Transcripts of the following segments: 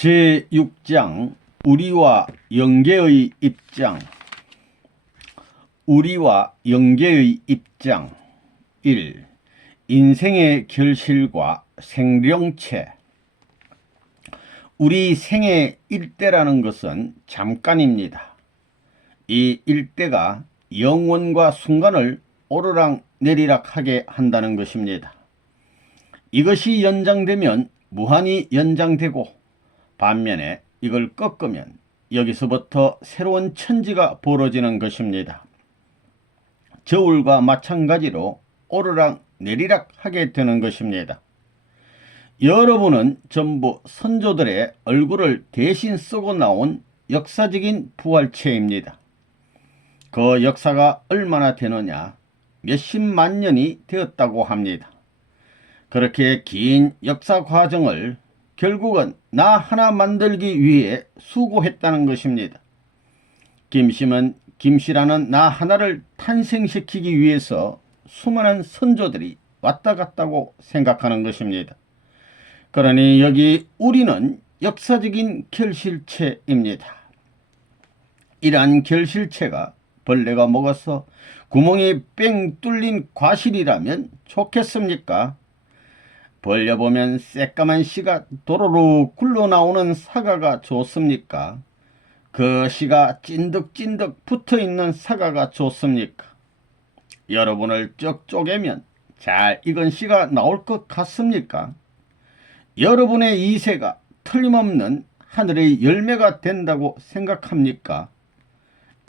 제6장 우리와 영계의 입장. 우리와 영계의 입장 1. 인생의 결실과 생명체. 우리 생의 일대라는 것은 잠깐입니다. 이 일대가 영원과 순간을 오르락 내리락하게 한다는 것입니다. 이것이 연장되면 무한히 연장되고, 반면에 이걸 꺾으면 여기서부터 새로운 천지가 벌어지는 것입니다. 저울과 마찬가지로 오르락 내리락 하게 되는 것입니다. 여러분은 전부 선조들의 얼굴을 대신 쓰고 나온 역사적인 부활체입니다. 그 역사가 얼마나 되느냐? 몇십만 년이 되었다고 합니다. 그렇게 긴 역사 과정을 결국은 나 하나 만들기 위해 수고했다는 것입니다. 김씨는 김씨라는 나 하나를 탄생시키기 위해서 수많은 선조들이 왔다 갔다고 생각하는 것입니다. 그러니 여기 우리는 역사적인 결실체입니다. 이러한 결실체가 벌레가 먹어서 구멍이 뺑 뚫린 과실이라면 좋겠습니까? 벌려보면 새까만 씨가 도로로 굴러나오는 사과가 좋습니까? 그 씨가 찐득찐득 붙어있는 사과가 좋습니까? 여러분을 쩍 쪼개면 잘 익은 씨가 나올 것 같습니까? 여러분의 이세가 틀림없는 하늘의 열매가 된다고 생각합니까?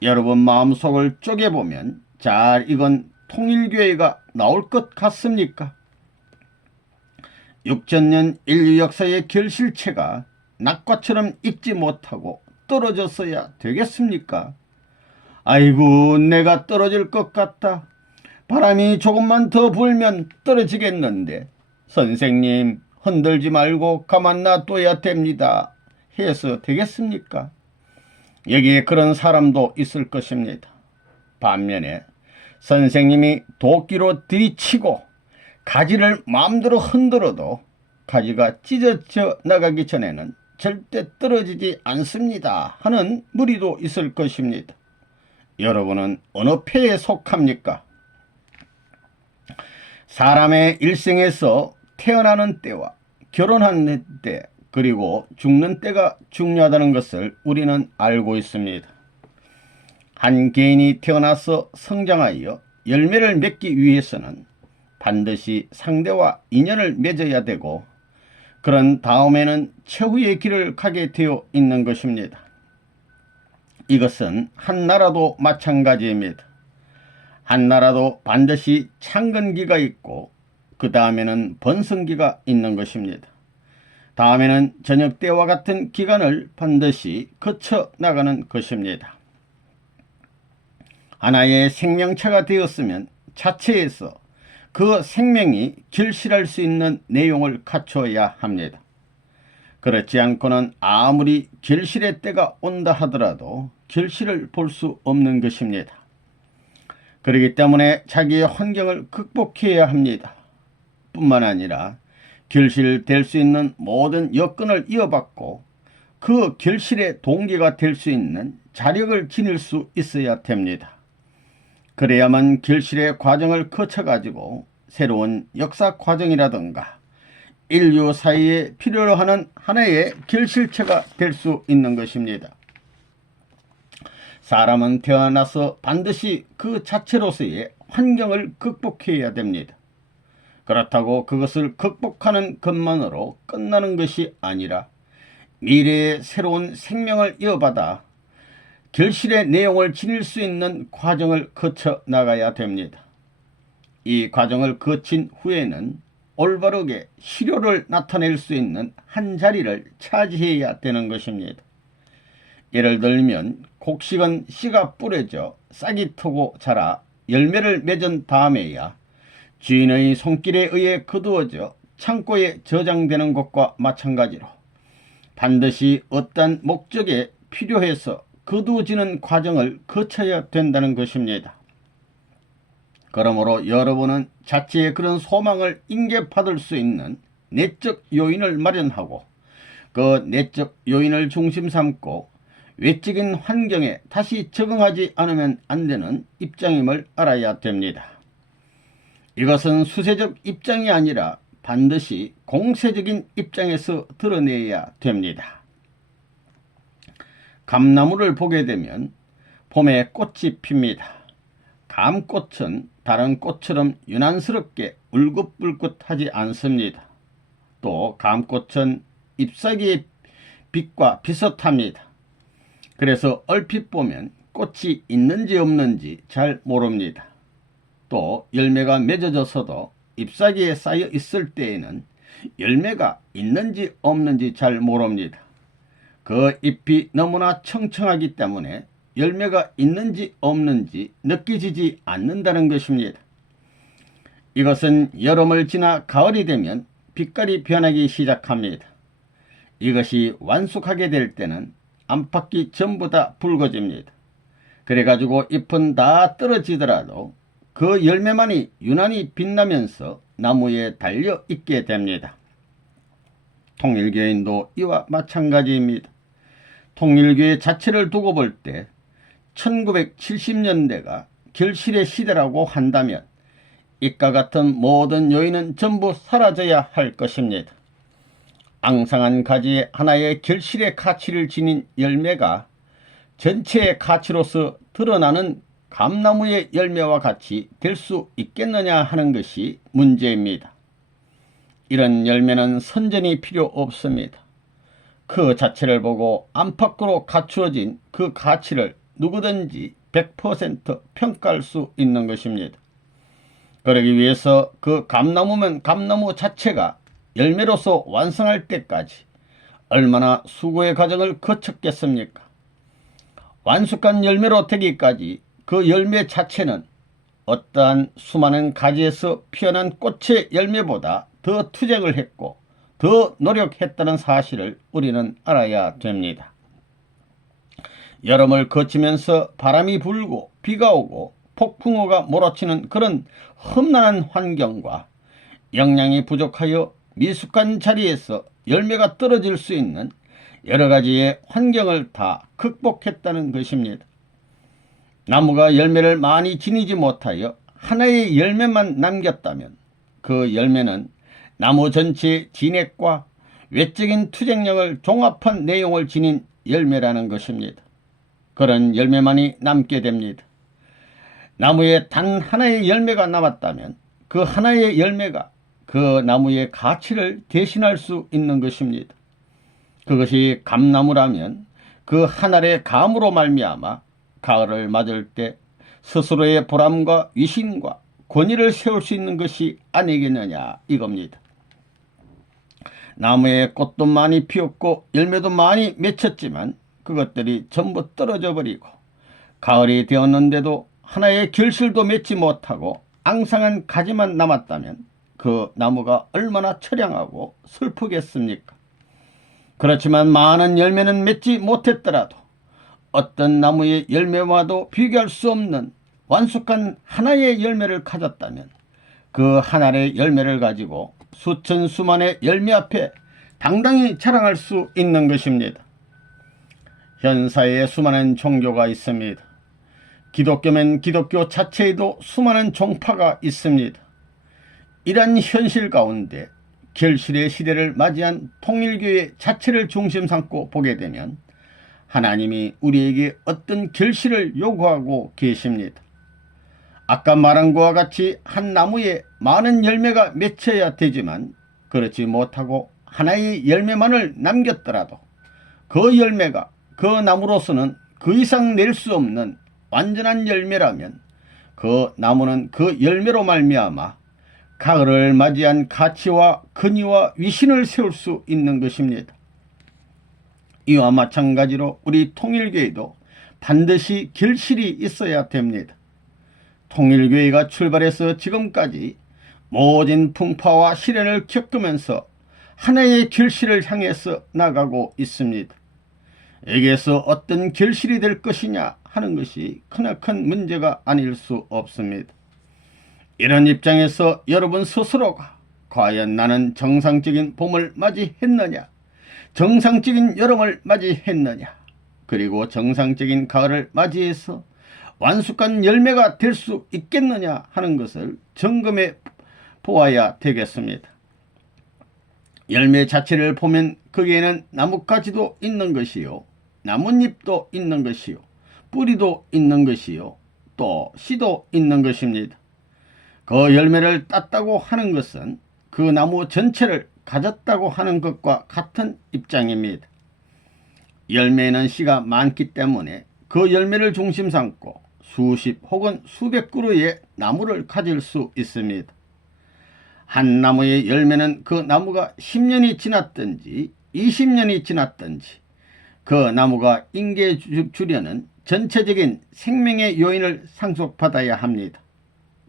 여러분 마음속을 쪼개보면 잘 익은 통일교회가 나올 것 같습니까? 6천년 인류 역사의 결실체가 낙과처럼 익지 못하고 떨어졌어야 되겠습니까? 아이고, 내가 떨어질 것 같다. 바람이 조금만 더 불면 떨어지겠는데 선생님 흔들지 말고 가만 놔둬야 됩니다 해서 되겠습니까? 여기에 그런 사람도 있을 것입니다. 반면에 선생님이 도끼로 들이치고 가지를 마음대로 흔들어도 가지가 찢어져 나가기 전에는 절대 떨어지지 않습니다 하는 무리도 있을 것입니다. 여러분은 어느 패에 속합니까? 사람의 일생에서 태어나는 때와 결혼하는 때 그리고 죽는 때가 중요하다는 것을 우리는 알고 있습니다. 한 개인이 태어나서 성장하여 열매를 맺기 위해서는 반드시 상대와 인연을 맺어야 되고, 그런 다음에는 최후의 길을 가게 되어 있는 것입니다. 이것은 한 나라도 마찬가지입니다. 한 나라도 반드시 창건기가 있고 그 다음에는 번성기가 있는 것입니다. 다음에는 저녁 때와 같은 기간을 반드시 거쳐 나가는 것입니다. 하나의 생명체가 되었으면 자체에서 그 생명이 결실할 수 있는 내용을 갖춰야 합니다. 그렇지 않고는 아무리 결실의 때가 온다 하더라도 결실을 볼 수 없는 것입니다. 그렇기 때문에 자기의 환경을 극복해야 합니다. 뿐만 아니라 결실될 수 있는 모든 여건을 이어받고 그 결실의 동기가 될 수 있는 자력을 지닐 수 있어야 됩니다. 그래야만 결실의 과정을 거쳐가지고 새로운 역사 과정이라든가 인류 사이에 필요로 하는 하나의 결실체가 될 수 있는 것입니다. 사람은 태어나서 반드시 그 자체로서의 환경을 극복해야 됩니다. 그렇다고 그것을 극복하는 것만으로 끝나는 것이 아니라 미래의 새로운 생명을 이어받아 결실의 내용을 지닐 수 있는 과정을 거쳐 나가야 됩니다. 이 과정을 거친 후에는 올바르게 실효를 나타낼 수 있는 한 자리를 차지해야 되는 것입니다. 예를 들면 곡식은 씨가 뿌려져 싹이 트고 자라 열매를 맺은 다음에야 주인의 손길에 의해 거두어져 창고에 저장되는 것과 마찬가지로 반드시 어떤 목적에 필요해서 거두어지는 과정을 거쳐야 된다는 것입니다. 그러므로 여러분은 자체의 그런 소망을 인계받을 수 있는 내적 요인을 마련하고 그 내적 요인을 중심 삼고 외적인 환경에 다시 적응하지 않으면 안 되는 입장임을 알아야 됩니다. 이것은 수세적 입장이 아니라 반드시 공세적인 입장에서 드러내야 됩니다. 감나무를 보게 되면 봄에 꽃이 핍니다. 감꽃은 다른 꽃처럼 유난스럽게 울긋불긋하지 않습니다. 또 감꽃은 잎사귀의 빛과 비슷합니다. 그래서 얼핏 보면 꽃이 있는지 없는지 잘 모릅니다. 또 열매가 맺어져서도 잎사귀에 쌓여 있을 때에는 열매가 있는지 없는지 잘 모릅니다. 그 잎이 너무나 청청하기 때문에 열매가 있는지 없는지 느껴지지 않는다는 것입니다. 이것은 여름을 지나 가을이 되면 빛깔이 변하기 시작합니다. 이것이 완숙하게 될 때는 안팎이 전부 다 붉어집니다. 그래가지고 잎은 다 떨어지더라도 그 열매만이 유난히 빛나면서 나무에 달려 있게 됩니다. 통일교인도 이와 마찬가지입니다. 통일교회 자체를 두고 볼 때 1970년대가 결실의 시대라고 한다면 이과 같은 모든 요인은 전부 사라져야 할 것입니다. 앙상한 가지에 하나의 결실의 가치를 지닌 열매가 전체의 가치로서 드러나는 감나무의 열매와 같이 될 수 있겠느냐 하는 것이 문제입니다. 이런 열매는 선전이 필요 없습니다. 그 자체를 보고 안팎으로 갖추어진 그 가치를 누구든지 100% 평가할 수 있는 것입니다. 그러기 위해서 그 감나무면 감나무 자체가 열매로서 완성할 때까지 얼마나 수고의 과정을 거쳤겠습니까? 완숙한 열매로 되기까지 그 열매 자체는 어떠한 수많은 가지에서 피어난 꽃의 열매보다 더 투쟁을 했고 더 노력했다는 사실을 우리는 알아야 됩니다. 여름을 거치면서 바람이 불고 비가 오고 폭풍우가 몰아치는 그런 험난한 환경과 영양이 부족하여 미숙한 자리에서 열매가 떨어질 수 있는 여러 가지의 환경을 다 극복했다는 것입니다. 나무가 열매를 많이 지니지 못하여 하나의 열매만 남겼다면 그 열매는 나무 전체의 진액과 외적인 투쟁력을 종합한 내용을 지닌 열매라는 것입니다. 그런 열매만이 남게 됩니다. 나무에 단 하나의 열매가 남았다면 그 하나의 열매가 그 나무의 가치를 대신할 수 있는 것입니다. 그것이 감나무라면 그 한 알의 감으로 말미암아 가을을 맞을 때 스스로의 보람과 위신과 권위를 세울 수 있는 것이 아니겠느냐 이겁니다. 나무에 꽃도 많이 피었고 열매도 많이 맺혔지만 그것들이 전부 떨어져 버리고 가을이 되었는데도 하나의 결실도 맺지 못하고 앙상한 가지만 남았다면 그 나무가 얼마나 처량하고 슬프겠습니까? 그렇지만 많은 열매는 맺지 못했더라도 어떤 나무의 열매와도 비교할 수 없는 완숙한 하나의 열매를 가졌다면 그 한 알의 열매를 가지고 수천 수만의 열매 앞에 당당히 자랑할 수 있는 것입니다. 현 사회에 수많은 종교가 있습니다. 기독교면 기독교 자체에도 수많은 종파가 있습니다. 이런 현실 가운데 결실의 시대를 맞이한 통일교회 자체를 중심 삼고 보게 되면 하나님이 우리에게 어떤 결실을 요구하고 계십니다. 아까 말한 것과 같이 한 나무에 많은 열매가 맺혀야 되지만 그렇지 못하고 하나의 열매만을 남겼더라도 그 열매가 그 나무로서는 그 이상 낼 수 없는 완전한 열매라면 그 나무는 그 열매로 말미암아 가을을 맞이한 가치와 근위와 위신을 세울 수 있는 것입니다. 이와 마찬가지로 우리 통일교회도 반드시 결실이 있어야 됩니다. 통일교회가 출발해서 지금까지 모진 풍파와 시련을 겪으면서 하나의 결실을 향해서 나가고 있습니다. 여기에서 어떤 결실이 될 것이냐 하는 것이 크나큰 문제가 아닐 수 없습니다. 이런 입장에서 여러분 스스로가 과연 나는 정상적인 봄을 맞이했느냐, 정상적인 여름을 맞이했느냐, 그리고 정상적인 가을을 맞이해서 완숙한 열매가 될 수 있겠느냐 하는 것을 점검해 보아야 되겠습니다. 열매 자체를 보면 거기에는 나뭇가지도 있는 것이요, 나뭇잎도 있는 것이요, 뿌리도 있는 것이요, 또 씨도 있는 것입니다. 그 열매를 땄다고 하는 것은 그 나무 전체를 가졌다고 하는 것과 같은 입장입니다. 열매에는 씨가 많기 때문에 그 열매를 중심 삼고 수십 혹은 수백 그루의 나무를 가질 수 있습니다. 한 나무의 열매는 그 나무가 10년이 지났든지 20년이 지났든지 그 나무가 인계해 주려는 전체적인 생명의 요인을 상속받아야 합니다.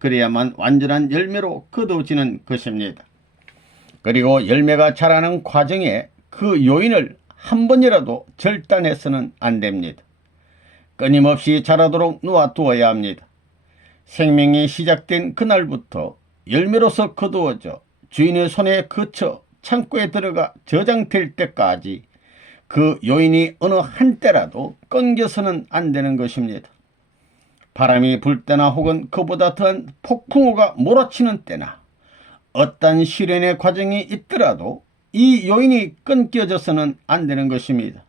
그래야만 완전한 열매로 거두어지는 것입니다. 그리고 열매가 자라는 과정에 그 요인을 한 번이라도 절단해서는 안 됩니다. 끊임없이 자라도록 놓아두어야 합니다. 생명이 시작된 그날부터 열매로서 거두어져 주인의 손에 거쳐 창고에 들어가 저장될 때까지 그 요인이 어느 한때라도 끊겨서는 안 되는 것입니다. 바람이 불 때나 혹은 그보다 더한 폭풍우가 몰아치는 때나 어떤 시련의 과정이 있더라도 이 요인이 끊겨져서는 안 되는 것입니다.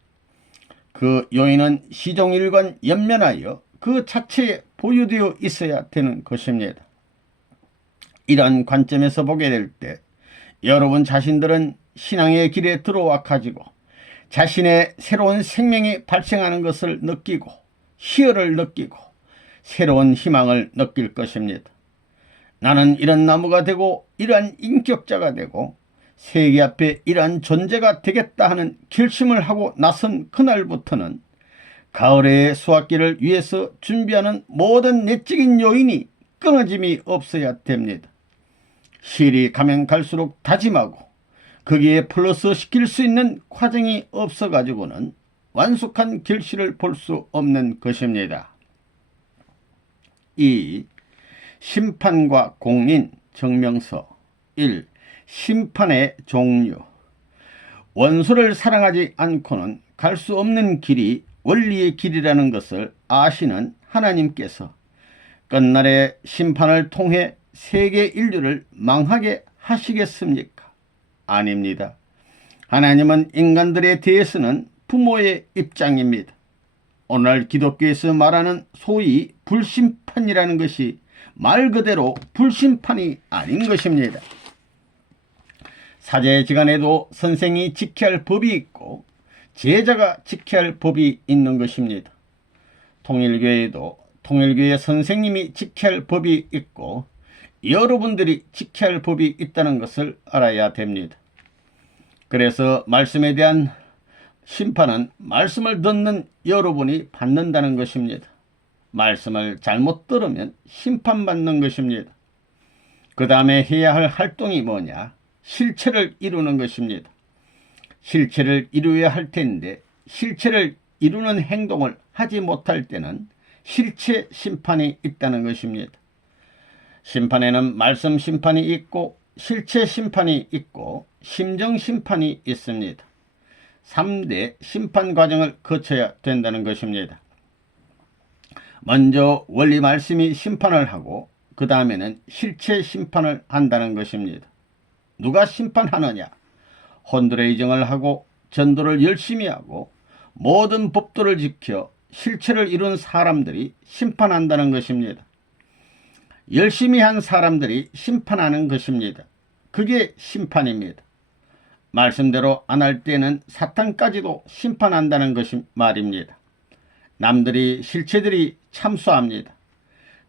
그 요인은 시종일관 연면하여 그 자체에 보유되어 있어야 되는 것입니다. 이런 관점에서 보게 될 때 여러분 자신들은 신앙의 길에 들어와 가지고 자신의 새로운 생명이 발생하는 것을 느끼고 희열을 느끼고 새로운 희망을 느낄 것입니다. 나는 이런 나무가 되고 이러한 인격자가 되고 세계 앞에 이러한 존재가 되겠다 하는 결심을 하고 나선 그날부터는 가을의 수확기를 위해서 준비하는 모든 내적인 요인이 끊어짐이 없어야 됩니다. 시일이 가면 갈수록 다짐하고 거기에 플러스 시킬 수 있는 과정이 없어 가지고는 완숙한 결실을 볼 수 없는 것입니다. 2. 심판과 공인 증명서. 1. 심판의 종류. 원수를 사랑하지 않고는 갈 수 없는 길이 원리의 길이라는 것을 아시는 하나님께서 끝날의 심판을 통해 세계 인류를 망하게 하시겠습니까? 아닙니다. 하나님은 인간들에 대해서는 부모의 입장입니다. 오늘 기독교에서 말하는 소위 불심판이라는 것이 말 그대로 불심판이 아닌 것입니다. 사제지간에도 선생이 지켜야 할 법이 있고 제자가 지켜야 할 법이 있는 것입니다. 통일교회에도 통일교회 선생님이 지켜야 할 법이 있고 여러분들이 지켜야 할 법이 있다는 것을 알아야 됩니다. 그래서 말씀에 대한 심판은 말씀을 듣는 여러분이 받는다는 것입니다. 말씀을 잘못 들으면 심판받는 것입니다. 그 다음에 해야 할 활동이 뭐냐? 실체를 이루는 것입니다. 실체를 이루어야 할 텐데 실체를 이루는 행동을 하지 못할 때는 실체 심판이 있다는 것입니다. 심판에는 말씀 심판이 있고 실체 심판이 있고 심정 심판이 있습니다. 3대 심판 과정을 거쳐야 된다는 것입니다. 먼저 원리 말씀이 심판을 하고 그 다음에는 실체 심판을 한다는 것입니다. 누가 심판하느냐? 혼드레이징을 하고 전도를 열심히 하고 모든 법도를 지켜 실체를 이룬 사람들이 심판한다는 것입니다. 열심히 한 사람들이 심판하는 것입니다. 그게 심판입니다. 말씀대로 안 할 때는 사탄까지도 심판한다는 것이 말입니다. 남들이 실체들이 참수합니다.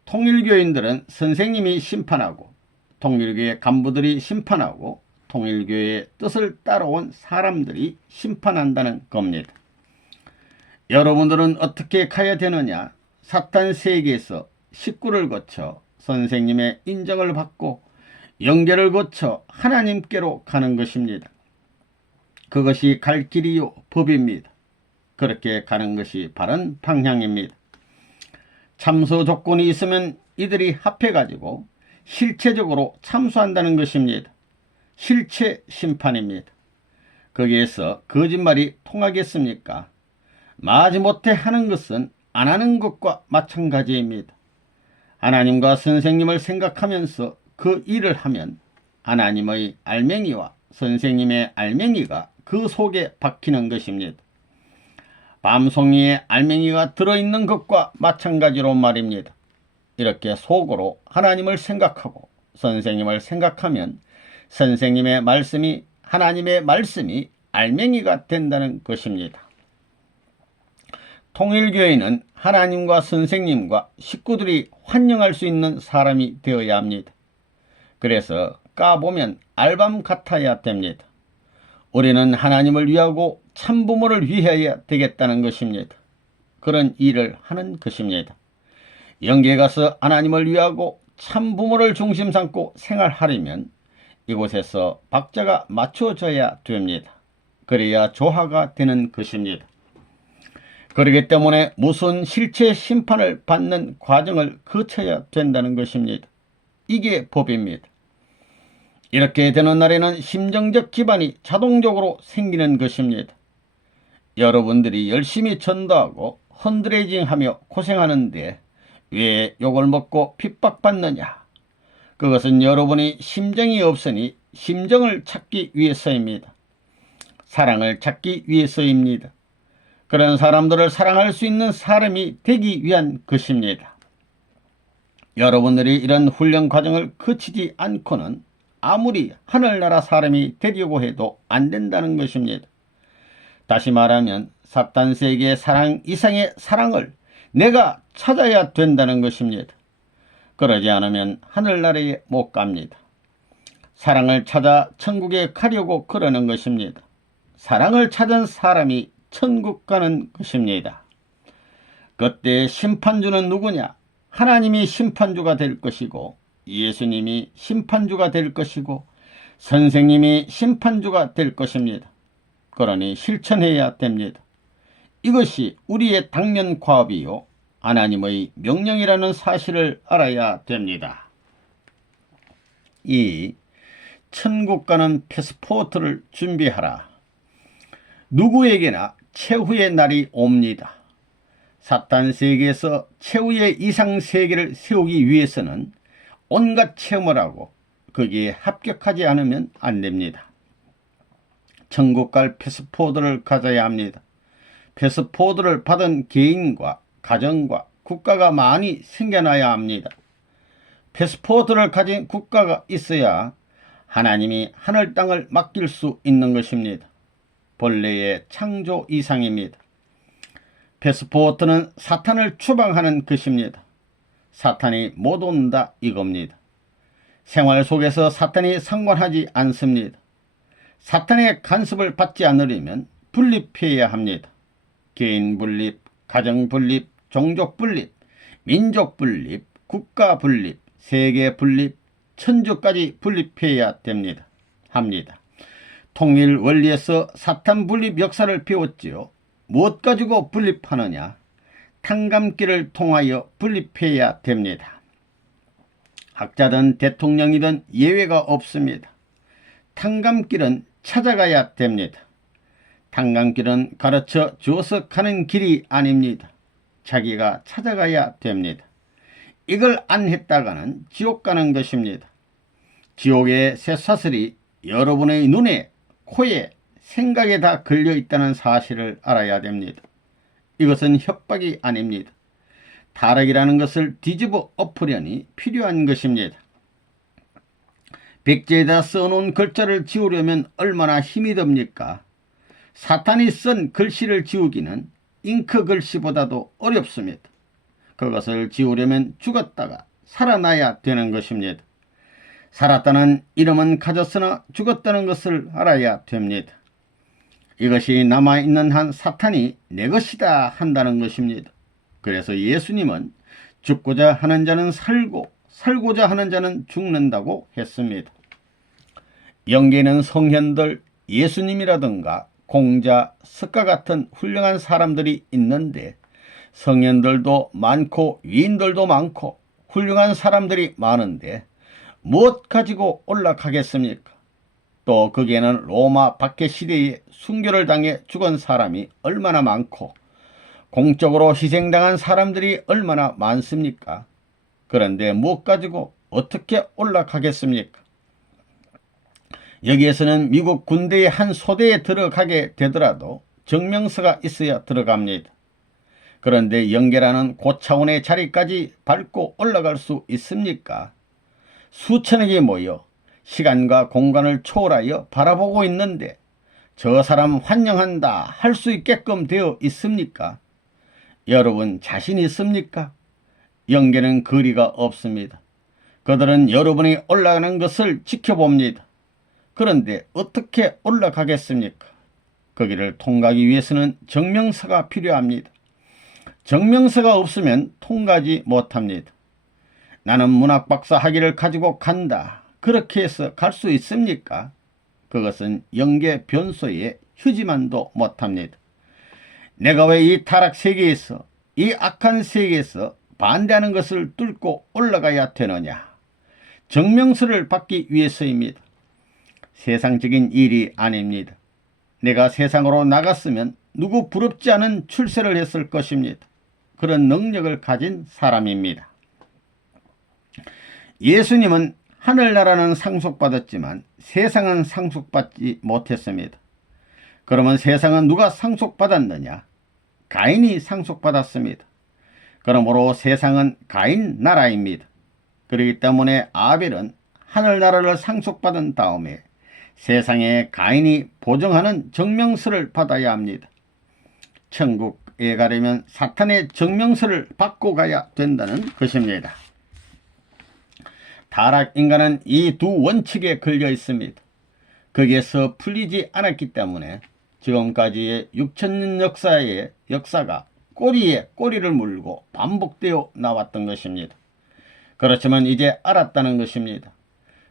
통일교인들은 선생님이 심판하고 통일교회 간부들이 심판하고 통일교회의 뜻을 따라온 사람들이 심판한다는 겁니다. 여러분들은 어떻게 가야 되느냐? 사탄 세계에서 식구를 거쳐 선생님의 인정을 받고 연결을 거쳐 하나님께로 가는 것입니다. 그것이 갈 길이요 법입니다. 그렇게 가는 것이 바른 방향입니다. 참수 조건이 있으면 이들이 합해가지고 실체적으로 참수한다는 것입니다. 실체 심판입니다. 거기에서 거짓말이 통하겠습니까? 마지못해 하는 것은 안 하는 것과 마찬가지입니다. 하나님과 선생님을 생각하면서 그 일을 하면 하나님의 알맹이와 선생님의 알맹이가 그 속에 박히는 것입니다. 밤송이에 알맹이가 들어있는 것과 마찬가지로 말입니다. 이렇게 속으로 하나님을 생각하고 선생님을 생각하면 선생님의 말씀이 하나님의 말씀이 알맹이가 된다는 것입니다. 통일교회는 하나님과 선생님과 식구들이 환영할 수 있는 사람이 되어야 합니다. 그래서 까보면 알밤 같아야 됩니다. 우리는 하나님을 위하고 참부모를 위하여야 되겠다는 것입니다. 그런 일을 하는 것입니다. 영계에 가서 하나님을 위하고 참부모를 중심 삼고 생활하려면 이곳에서 박자가 맞춰져야 됩니다. 그래야 조화가 되는 것입니다. 그렇기 때문에 무슨 실체 심판을 받는 과정을 거쳐야 된다는 것입니다. 이게 법입니다. 이렇게 되는 날에는 심정적 기반이 자동적으로 생기는 것입니다. 여러분들이 열심히 전도하고 헌드레이징하며 고생하는데 왜 욕을 먹고 핍박받느냐? 그것은 여러분이 심정이 없으니 심정을 찾기 위해서입니다. 사랑을 찾기 위해서입니다. 그런 사람들을 사랑할 수 있는 사람이 되기 위한 것입니다. 여러분들이 이런 훈련 과정을 거치지 않고는 아무리 하늘나라 사람이 되려고 해도 안 된다는 것입니다. 다시 말하면 사탄 세계의 사랑 이상의 사랑을 내가 찾아야 된다는 것입니다. 그러지 않으면 하늘나라에 못 갑니다. 사랑을 찾아 천국에 가려고 그러는 것입니다. 사랑을 찾은 사람이 천국 가는 것입니다. 그때 심판주는 누구냐? 하나님이 심판주가 될 것이고 예수님이 심판주가 될 것이고 선생님이 심판주가 될 것입니다. 그러니 실천해야 됩니다. 이것이 우리의 당면 과업이요 하나님의 명령이라는 사실을 알아야 됩니다. 이 천국 가는 패스포트를 준비하라. 누구에게나 최후의 날이 옵니다. 사탄 세계에서 최후의 이상 세계를 세우기 위해서는 온갖 체험을 하고 거기에 합격하지 않으면 안 됩니다. 천국 갈 패스포트를 가져야 합니다. 패스포트를 받은 개인과 가정과 국가가 많이 생겨나야 합니다. 패스포트를 가진 국가가 있어야 하나님이 하늘 땅을 맡길 수 있는 것입니다. 본래의 창조 이상입니다. 패스포트는 사탄을 추방하는 것입니다. 사탄이 못 온다 이겁니다. 생활 속에서 사탄이 상관하지 않습니다. 사탄의 간섭을 받지 않으려면 분립해야 합니다. 개인 분립, 가정 분립, 종족 분립, 민족 분립, 국가 분립, 세계 분립, 천주까지 분립해야 합니다. 통일 원리에서 사탄 분립 역사를 배웠지요. 무엇 가지고 분립하느냐? 탕감기를 통하여 분립해야 됩니다. 학자든 대통령이든 예외가 없습니다. 탕감길은 찾아가야 됩니다. 탕감길은 가르쳐 주어서 가는 길이 아닙니다. 자기가 찾아가야 됩니다. 이걸 안 했다가는 지옥 가는 것입니다. 지옥의 쇠사슬이 여러분의 눈에, 코에, 생각에 다 걸려있다는 사실을 알아야 됩니다. 이것은 협박이 아닙니다. 타락이라는 것을 뒤집어 엎으려니 필요한 것입니다. 백지에다 써놓은 글자를 지우려면 얼마나 힘이 듭니까? 사탄이 쓴 글씨를 지우기는 잉크 글씨보다도 어렵습니다. 그것을 지우려면 죽었다가 살아나야 되는 것입니다. 살았다는 이름은 가졌으나 죽었다는 것을 알아야 됩니다. 이것이 남아있는 한 사탄이 내 것이다 한다는 것입니다. 그래서 예수님은 죽고자 하는 자는 살고 살고자 하는 자는 죽는다고 했습니다. 영계에는 성현들, 예수님이라든가 공자, 석가 같은 훌륭한 사람들이 있는데 성현들도 많고 위인들도 많고 훌륭한 사람들이 많은데 무엇 가지고 올라가겠습니까? 또 거기에는 로마 박해 시대에 순교를 당해 죽은 사람이 얼마나 많고 공적으로 희생당한 사람들이 얼마나 많습니까? 그런데 무엇 가지고 어떻게 올라가겠습니까? 여기에서는 미국 군대의 한 소대에 들어가게 되더라도 증명서가 있어야 들어갑니다. 그런데 영계라는 고차원의 자리까지 밟고 올라갈 수 있습니까? 수천억이 모여 시간과 공간을 초월하여 바라보고 있는데 저 사람 환영한다 할 수 있게끔 되어 있습니까? 여러분 자신 있습니까? 영계는 거리가 없습니다. 그들은 여러분이 올라가는 것을 지켜봅니다. 그런데 어떻게 올라가겠습니까? 거기를 통과하기 위해서는 증명서가 필요합니다. 증명서가 없으면 통과하지 못합니다. 나는 문학박사 학위를 가지고 간다. 그렇게 해서 갈 수 있습니까? 그것은 영계 변소의 휴지만도 못합니다. 내가 왜 이 타락 세계에서, 이 악한 세계에서 반대하는 것을 뚫고 올라가야 되느냐? 증명서를 받기 위해서입니다. 세상적인 일이 아닙니다. 내가 세상으로 나갔으면 누구 부럽지 않은 출세를 했을 것입니다. 그런 능력을 가진 사람입니다. 예수님은 하늘나라는 상속받았지만 세상은 상속받지 못했습니다. 그러면 세상은 누가 상속받았느냐? 가인이 상속받았습니다. 그러므로 세상은 가인 나라입니다. 그렇기 때문에 아벨은 하늘나라를 상속받은 다음에 세상에 가인이 보증하는 증명서를 받아야 합니다. 천국에 가려면 사탄의 증명서를 받고 가야 된다는 것입니다. 타락인간은 이 두 원칙에 걸려 있습니다. 거기에서 풀리지 않았기 때문에 지금까지의 6천년 역사의 역사가 꼬리에 꼬리를 물고 반복되어 나왔던 것입니다. 그렇지만 이제 알았다는 것입니다.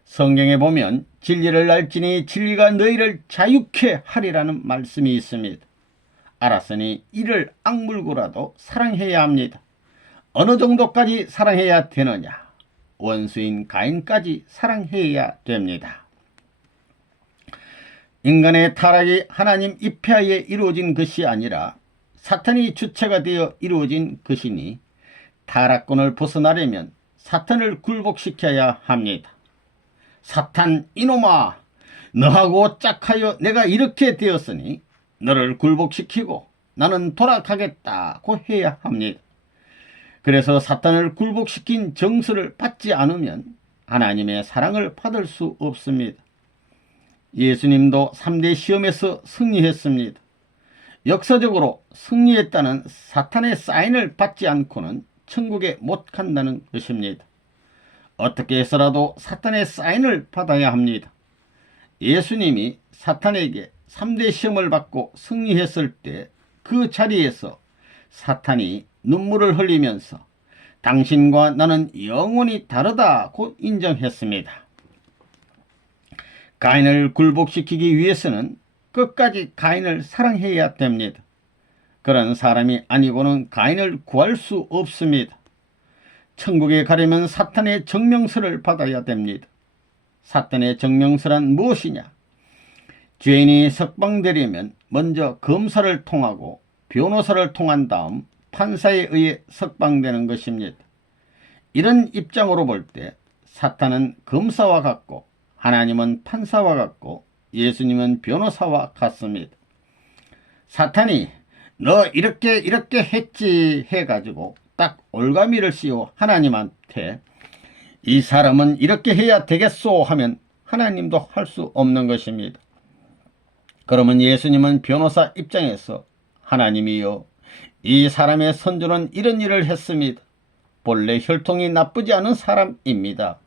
성경에 보면 진리를 알지니 진리가 너희를 자유케 하리라는 말씀이 있습니다. 알았으니 이를 악물고라도 사랑해야 합니다. 어느 정도까지 사랑해야 되느냐? 원수인 가인까지 사랑해야 됩니다. 인간의 타락이 하나님 입회하에 이루어진 것이 아니라 사탄이 주체가 되어 이루어진 것이니 타락권을 벗어나려면 사탄을 굴복시켜야 합니다. 사탄 이놈아, 너하고 짝하여 내가 이렇게 되었으니 너를 굴복시키고 나는 돌아가겠다고 해야 합니다. 그래서 사탄을 굴복시킨 정서를 받지 않으면 하나님의 사랑을 받을 수 없습니다. 예수님도 3대 시험에서 승리했습니다. 역사적으로 승리했다는 사탄의 사인을 받지 않고는 천국에 못 간다는 것입니다. 어떻게 해서라도 사탄의 사인을 받아야 합니다. 예수님이 사탄에게 3대 시험을 받고 승리했을 때 그 자리에서 사탄이 눈물을 흘리면서 당신과 나는 영원히 다르다고 인정했습니다. 가인을 굴복시키기 위해서는 끝까지 가인을 사랑해야 됩니다. 그런 사람이 아니고는 가인을 구할 수 없습니다. 천국에 가려면 사탄의 증명서를 받아야 됩니다. 사탄의 증명서란 무엇이냐? 죄인이 석방되려면 먼저 검사를 통하고 변호사를 통한 다음 판사에 의해 석방되는 것입니다. 이런 입장으로 볼 때 사탄은 검사와 같고 하나님은 판사와 같고 예수님은 변호사와 같습니다. 사탄이 너 이렇게 했지 해가지고 딱 올가미를 씌워 하나님한테 이 사람은 이렇게 해야 되겠소 하면 하나님도 할 수 없는 것입니다. 그러면 예수님은 변호사 입장에서 하나님이요, 이 사람의 선조는 이런 일을 했습니다. 본래 혈통이 나쁘지 않은 사람입니다.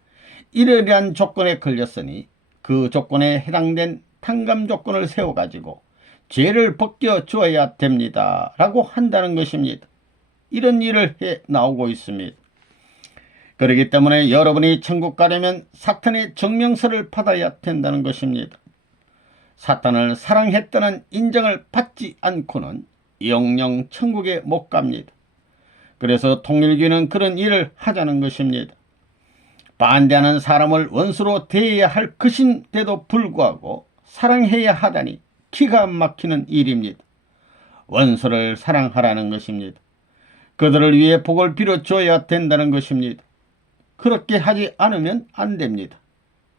이러한 조건에 걸렸으니 그 조건에 해당된 탕감 조건을 세워가지고 죄를 벗겨주어야 됩니다. 라고 한다는 것입니다. 이런 일을 해 나오고 있습니다. 그렇기 때문에 여러분이 천국 가려면 사탄의 증명서를 받아야 된다는 것입니다. 사탄을 사랑했다는 인정을 받지 않고는 영영 천국에 못 갑니다. 그래서 통일교는 그런 일을 하자는 것입니다. 반대하는 사람을 원수로 대해야 할 것인데도 불구하고 사랑해야 하다니 기가 막히는 일입니다. 원수를 사랑하라는 것입니다. 그들을 위해 복을 빌어줘야 된다는 것입니다. 그렇게 하지 않으면 안 됩니다.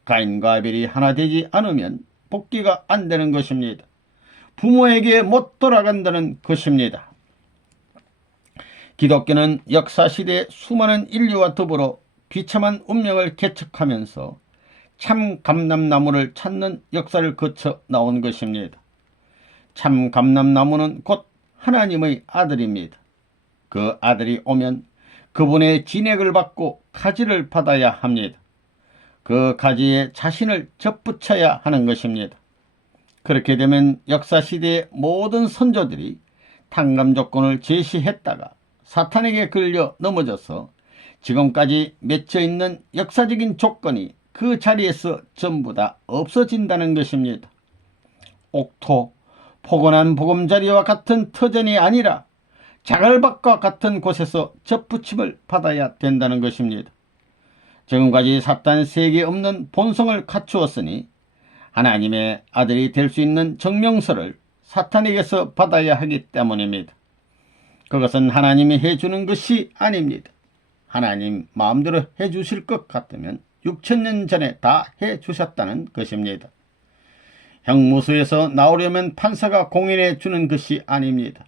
가인과 아벨이 하나 되지 않으면 복귀가 안 되는 것입니다. 부모에게 못 돌아간다는 것입니다. 기독교는 역사시대의 수많은 인류와 더불어 비참한 운명을 개척하면서 참 감람나무를 찾는 역사를 거쳐 나온 것입니다. 참 감람나무는 곧 하나님의 아들입니다. 그 아들이 오면 그분의 진액을 받고 가지를 받아야 합니다. 그 가지에 자신을 접붙여야 하는 것입니다. 그렇게 되면 역사시대의 모든 선조들이 탕감 조건을 제시했다가 사탄에게 끌려 넘어져서 지금까지 맺혀 있는 역사적인 조건이 그 자리에서 전부 다 없어진다는 것입니다. 옥토, 포근한 보금자리와 같은 터전이 아니라 자갈밭과 같은 곳에서 접붙임을 받아야 된다는 것입니다. 지금까지 사탄 세계에 없는 본성을 갖추었으니 하나님의 아들이 될 수 있는 증명서를 사탄에게서 받아야 하기 때문입니다. 그것은 하나님이 해주는 것이 아닙니다. 하나님 마음대로 해주실 것 같으면 6,000년 전에 다 해주셨다는 것입니다. 형무소에서 나오려면 판사가 공인해 주는 것이 아닙니다.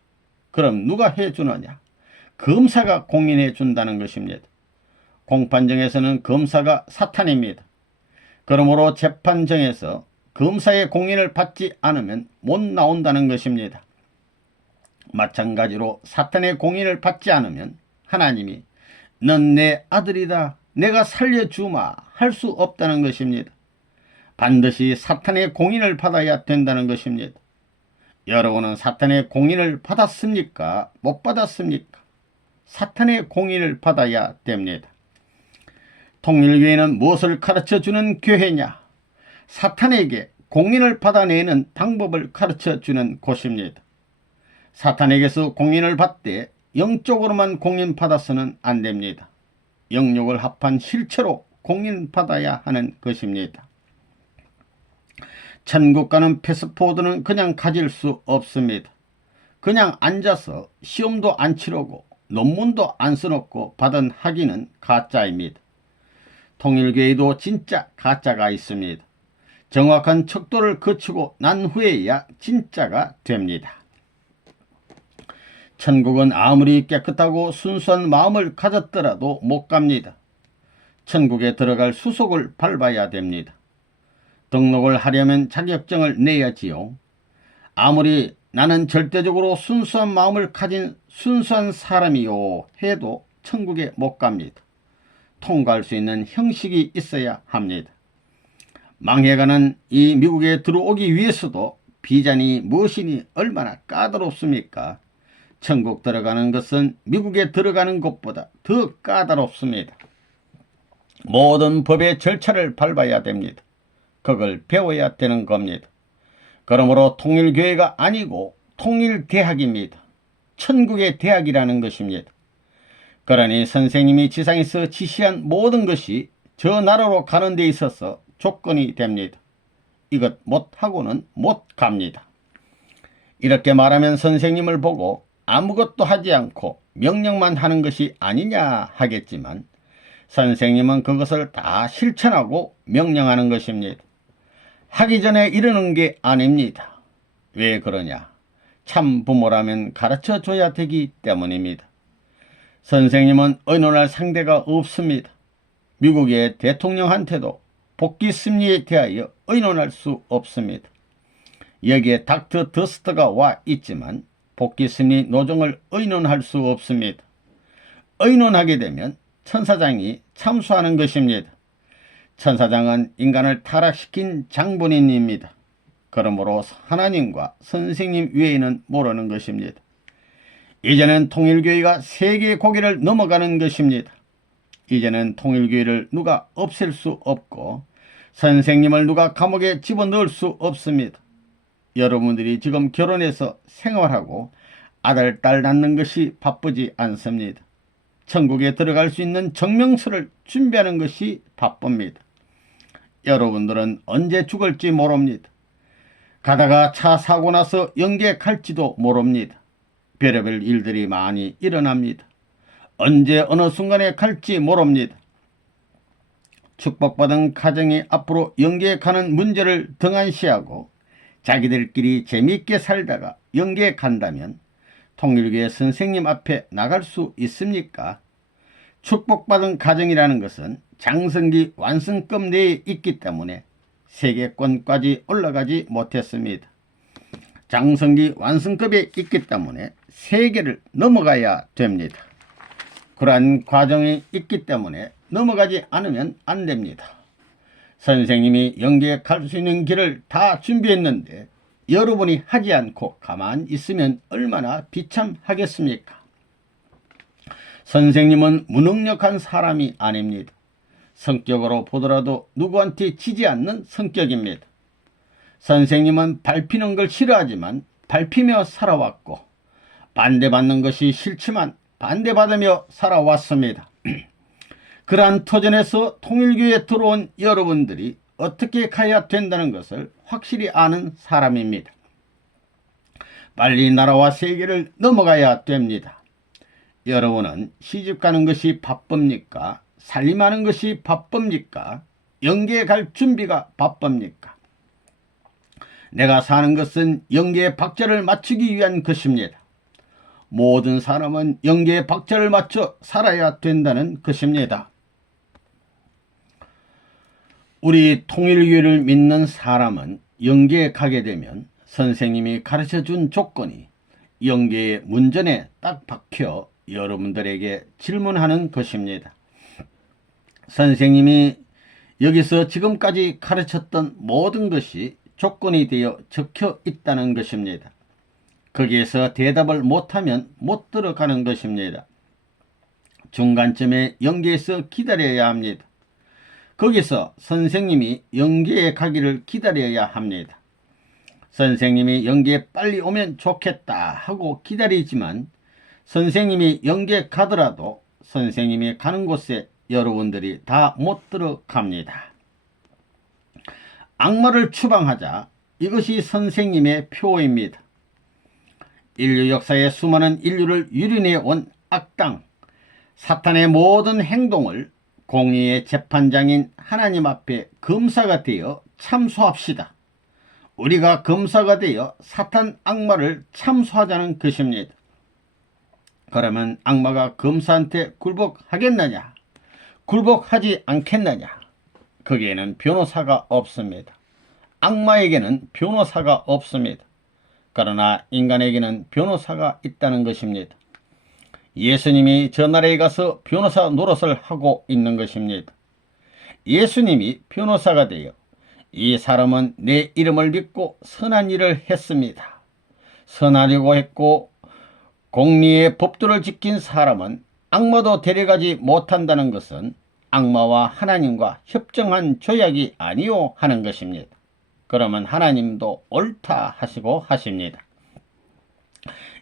그럼 누가 해주느냐? 검사가 공인해 준다는 것입니다. 공판정에서는 검사가 사탄입니다. 그러므로 재판정에서 검사의 공인을 받지 않으면 못 나온다는 것입니다. 마찬가지로 사탄의 공인을 받지 않으면 하나님이 넌 내 아들이다, 내가 살려주마 할 수 없다는 것입니다. 반드시 사탄의 공인을 받아야 된다는 것입니다. 여러분은 사탄의 공인을 받았습니까? 못 받았습니까? 사탄의 공인을 받아야 됩니다. 통일교회는 무엇을 가르쳐주는 교회냐? 사탄에게 공인을 받아내는 방법을 가르쳐주는 곳입니다. 사탄에게서 공인을 받되 영적으로만 공인받아서는 안 됩니다. 영육을 합한 실체로 공인받아야 하는 것입니다. 천국 가는 패스포드는 그냥 가질 수 없습니다. 그냥 앉아서 시험도 안 치르고 논문도 안 써놓고 받은 학위는 가짜입니다. 통일교회도 진짜 가짜가 있습니다. 정확한 척도를 거치고 난 후에야 진짜가 됩니다. 천국은 아무리 깨끗하고 순수한 마음을 가졌더라도 못 갑니다. 천국에 들어갈 수속을 밟아야 됩니다. 등록을 하려면 자격증을 내야지요. 아무리 나는 절대적으로 순수한 마음을 가진 순수한 사람이요 해도 천국에 못 갑니다. 통과할 수 있는 형식이 있어야 합니다. 망해가는 이 미국에 들어오기 위해서도 비자니 무엇이니 얼마나 까다롭습니까? 천국 들어가는 것은 미국에 들어가는 것보다 더 까다롭습니다. 모든 법의 절차를 밟아야 됩니다. 그걸 배워야 되는 겁니다. 그러므로 통일교회가 아니고 통일대학입니다. 천국의 대학이라는 것입니다. 그러니 선생님이 지상에서 지시한 모든 것이 저 나라로 가는 데 있어서 조건이 됩니다. 이것 못하고는 못 갑니다. 이렇게 말하면 선생님을 보고 아무것도 하지 않고 명령만 하는 것이 아니냐 하겠지만 선생님은 그것을 다 실천하고 명령하는 것입니다. 하기 전에 이러는 게 아닙니다. 왜 그러냐? 참 부모라면 가르쳐줘야 되기 때문입니다. 선생님은 의논할 상대가 없습니다. 미국의 대통령한테도 복귀 심리에 대하여 의논할 수 없습니다. 여기에 닥터 더스트가 와 있지만 복귀 심리 노정을 의논할 수 없습니다. 의논하게 되면 천사장이 참수하는 것입니다. 천사장은 인간을 타락시킨 장본인입니다. 그러므로 하나님과 선생님 외에는 모르는 것입니다. 이제는 통일교회가 세계의 고개를 넘어가는 것입니다. 이제는 통일교회를 누가 없앨 수 없고 선생님을 누가 감옥에 집어넣을 수 없습니다. 여러분들이 지금 결혼해서 생활하고 아들, 딸 낳는 것이 바쁘지 않습니다. 천국에 들어갈 수 있는 증명서를 준비하는 것이 바쁩니다. 여러분들은 언제 죽을지 모릅니다. 가다가 차 사고 나서 영계 갈지도 모릅니다. 별의별 일들이 많이 일어납니다. 언제 어느 순간에 갈지 모릅니다. 축복받은 가정이 앞으로 영계에 가는 문제를 등한시하고 자기들끼리 재미있게 살다가 영계에 간다면 통일교회 선생님 앞에 나갈 수 있습니까? 축복받은 가정이라는 것은 장성기 완성급 내에 있기 때문에 세계권까지 올라가지 못했습니다. 장성기 완성급에 있기 때문에 세계를 넘어가야 됩니다. 그러한 과정이 있기 때문에 넘어가지 않으면 안 됩니다. 선생님이 영계에 갈 수 있는 길을 다 준비했는데 여러분이 하지 않고 가만히 있으면 얼마나 비참하겠습니까? 선생님은 무능력한 사람이 아닙니다. 성격으로 보더라도 누구한테 지지 않는 성격입니다. 선생님은 밟히는 걸 싫어하지만 밟히며 살아왔고 반대받는 것이 싫지만 반대받으며 살아왔습니다. 그러한 터전에서 통일교회에 들어온 여러분들이 어떻게 가야 된다는 것을 확실히 아는 사람입니다. 빨리 나라와 세계를 넘어가야 됩니다. 여러분은 시집가는 것이 바쁩니까? 살림하는 것이 바쁩니까? 영계에 갈 준비가 바쁩니까? 내가 사는 것은 영계의 박자를 맞추기 위한 것입니다. 모든 사람은 영계의 박자를 맞춰 살아야 된다는 것입니다. 우리 통일교회를 믿는 사람은 영계에 가게 되면 선생님이 가르쳐준 조건이 영계의 문전에 딱 박혀 여러분들에게 질문하는 것입니다. 선생님이 여기서 지금까지 가르쳤던 모든 것이 조건이 되어 적혀 있다는 것입니다. 거기에서 대답을 못하면 못 들어가는 것입니다. 중간쯤에 영계에서 기다려야 합니다. 거기서 선생님이 영계에 가기를 기다려야 합니다. 선생님이 영계에 빨리 오면 좋겠다 하고 기다리지만 선생님이 영계에 가더라도 선생님이 가는 곳에 여러분들이 다 못 들어갑니다. 악마를 추방하자, 이것이 선생님의 표입니다. 인류 역사의 수많은 인류를 유린해온 악당 사탄의 모든 행동을 공의의 재판장인 하나님 앞에 검사가 되어 참수합시다. 우리가 검사가 되어 사탄 악마를 참수하자는 것입니다. 그러면 악마가 검사한테 굴복하겠느냐? 굴복하지 않겠느냐? 거기에는 변호사가 없습니다. 악마에게는 변호사가 없습니다. 그러나 인간에게는 변호사가 있다는 것입니다. 예수님이 저 나라에 가서 변호사 노릇을 하고 있는 것입니다. 예수님이 변호사가 되어 이 사람은 내 이름을 믿고 선한 일을 했습니다. 선하려고 했고 공리의 법도를 지킨 사람은 악마도 데려가지 못한다는 것은 악마와 하나님과 협정한 조약이 아니오 하는 것입니다. 그러면 하나님도 옳다 하시고 하십니다.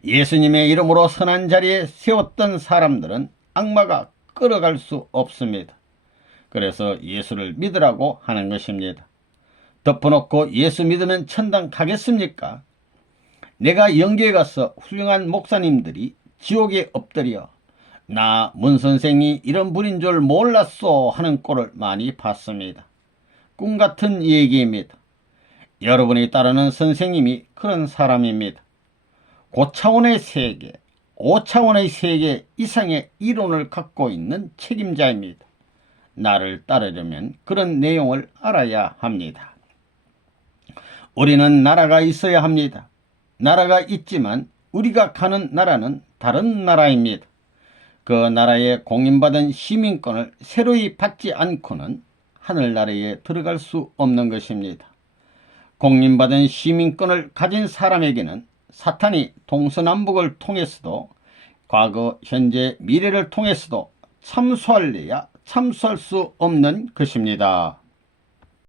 예수님의 이름으로 선한 자리에 세웠던 사람들은 악마가 끌어갈 수 없습니다. 그래서 예수를 믿으라고 하는 것입니다. 덮어놓고 예수 믿으면 천당 가겠습니까? 내가 영계에 가서 훌륭한 목사님들이 지옥에 엎드려 나 문 선생이 이런 분인 줄 몰랐소 하는 꼴을 많이 봤습니다. 꿈같은 얘기입니다. 여러분이 따르는 선생님이 그런 사람입니다. 고차원의 세계, 5차원의 세계 이상의 이론을 갖고 있는 책임자입니다. 나를 따르려면 그런 내용을 알아야 합니다. 우리는 나라가 있어야 합니다. 나라가 있지만 우리가 가는 나라는 다른 나라입니다. 그 나라에 공인받은 시민권을 새로이 받지 않고는 하늘나라에 들어갈 수 없는 것입니다. 공인받은 시민권을 가진 사람에게는 사탄이 동서남북을 통해서도 과거, 현재, 미래를 통해서도 참수할래야 참수할 수 없는 것입니다.